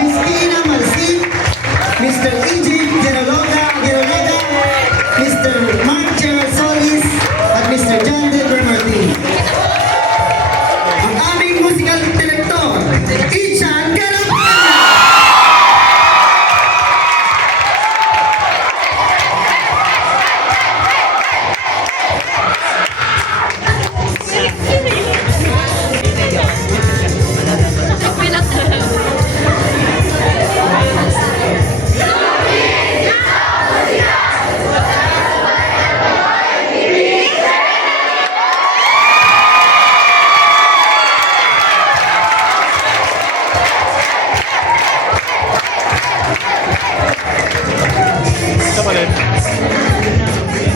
Miss Tina Marcin, Mr. Egypt Gerolota, Mr. Mark Gerald Solis, at Mr. John Denver Martin. Ang aming musical director, Ichan Garapana!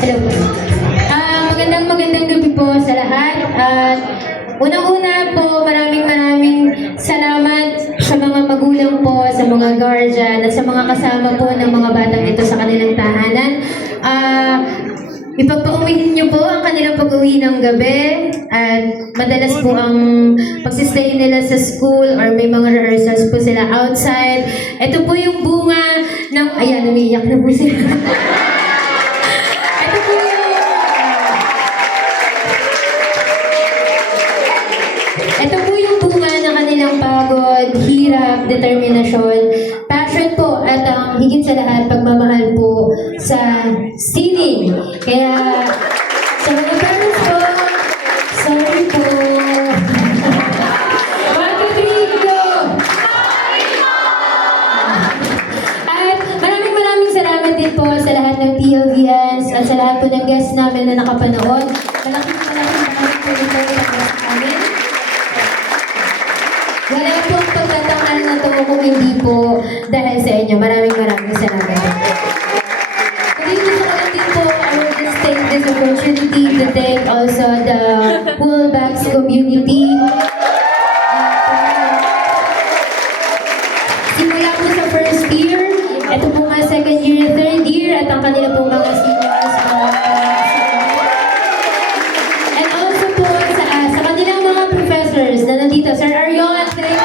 Hello po. Magandang gabi po sa lahat. At unang-una po, maraming salamat sa mga magulang po, sa mga guardian, at sa mga kasama po ng mga batang ito sa kanilang tahanan. Ipagpauwiin niyo po ang kanilang pag-uwi ng gabi at madalas po ang pagsistay nila sa school or may mga rehearsals po sila outside. Ito po yung bunga ng... Ayan, umiiyak na po sila. Ito po yung bunga ng kanilang pagod, hirap, determinasyon, passion po, at ang higit sa lahat, pagmamahal po sa singing. Kaya, sa mga parents po, sorry po. 1, 2, 3, go! At maraming salamat din po sa lahat ng PLVS at sa lahat po ng guests namin na nakapanood. Malaking salamat po ito sa amin. Wala pong pagtatangal na to kung hindi po dahil sa inyo. Maraming salamat. Pagdating sa kanan din po, I will just take this opportunity to thank also the Pullbacks community. Simula po sa first year, ito po nga second year, third year, at ang kanila po mga seniors. And also po sa kanilang mga professors na nandito, Sir Arion, thank you.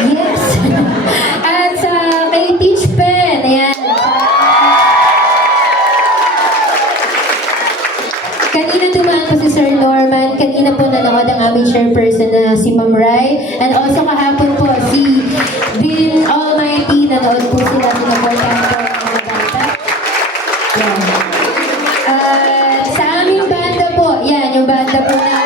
Yes! At sa kay Teach Pen, ayan. Kanina dumaan po si Sir Norman, kanina po nanood ang aming chairperson na si Ma'am Rai, and also kahapon po si Bill Almighty, nanood po sila sinuportahan po ang mga bata. Yan. Sa aming banda po, yan, yung banda po na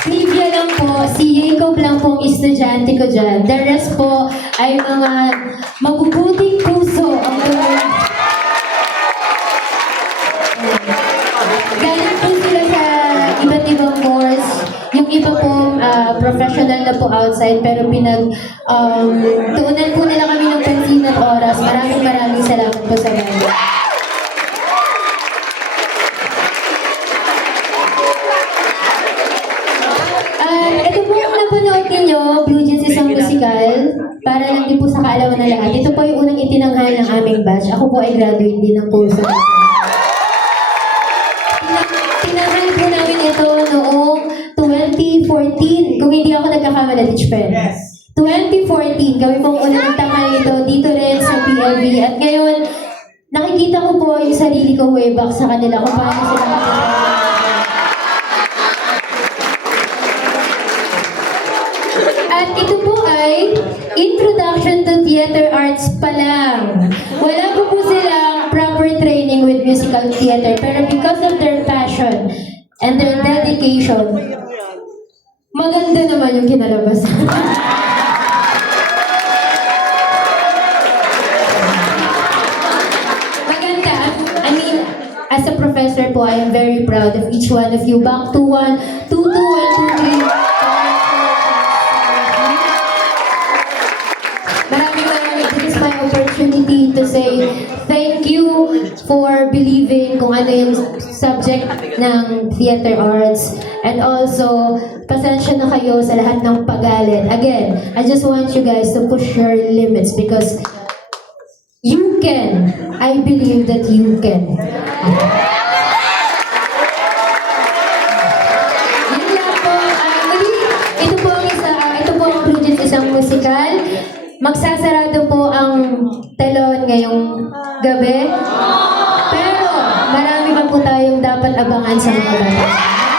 trivia lang po, si Jacob lang pong estudyante ko dyan. The rest po ay mga mabubuting puso ang tulad. Galing po sila sa iba't ibang course. Yung iba po professional na po outside, pero tuunan po nila kami ng pansin at oras. Maraming salamat po sa mga. Ito po yung napanood ninyo, Blue Jeans isang musikal, para lang din po sa kaalaman na lahat. Ito po yung unang itinanghal ng aming batch. Ako po ay graduate din ng kurso. Tinanghal po namin ito noong 2014. Kung hindi ako nagkakamala, Teach Pen. 2014, kami pong unang tanghal ito dito rin sa PLV. At ngayon, nakikita ko po yung sarili ko way back sa kanila kung paano sila At ito po ay Introduction to Theater Arts pa lang. Wala po silang proper training with musical theater, pero because of their passion and their dedication, maganda naman yung kinalabasan. Maganda. I mean, as a professor po, I am very proud of each one of you. Back to 1, 2, 2, 1, 2, 3. This is my opportunity to say thank you for believing kung ano yung subject ng theater arts. And also, pasensya na kayo sa lahat ng pagalit. Again, I just want you guys to push your limits because you can. I believe that you can. Yun lang po. Muli, ito po ang Blue Jeans, isang musikal. Magsasarado po ang telon ngayong gabi. Pero marami pa po tayong dapat abangan sa mga bata.